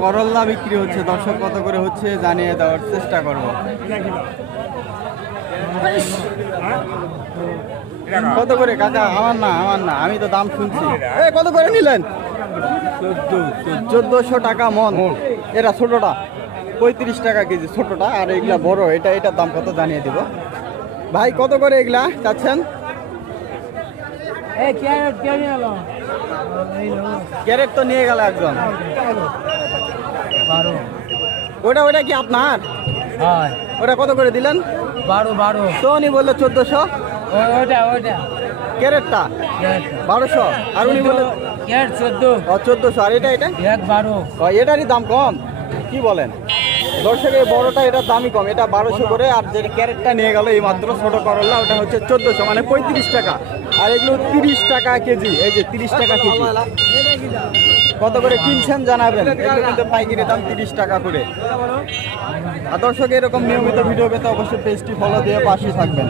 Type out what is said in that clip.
করল্লা বিক্রি হচ্ছে, দর্শক কত করে হচ্ছে জানিয়ে দেওয়ার চেষ্টা করব। কত করে কাকা? আমার না, আমি তো দাম শুনছি। কত করে নিলেন? 1400 টাকা মন। এরা ছোটটা 35 টাকা কেজি ছোটটা, আর এগুলা বড়, এটার দাম কত জানিয়ে দিব। ভাই কত করে এগুলা চাচ্ছেন? ক্যারেট তো নিয়ে গেল একজন। ওটা কি আপনার? ওটা কত করে দিলেন? 12 তো উনি বললো 1400। ক্যারেটটা 1200, আর উনি বললো 1400। আর এটা 12। এটারই দাম কম, কি বলেন? দর্শক এই বড়টা এটার দামই কম, এটা 1200 করে। আর যে ক্যারেটটা নিয়ে গেল এই মাত্র ছোট করল্লা, ওটা হচ্ছে 1400, মানে 35 টাকা। আর এগুলো 30 টাকা কেজি, এই যে 30 টাকা কেজি। কত করে কিনছেন জানাবেন, এগুলো কিন্তু পাইকারি দাম 30 টাকা করে। আর দর্শক এরকম নিয়মিত ভিডিও পেতে অবশ্যই পেজটি ফলো দিয়ে পাশে থাকবেন।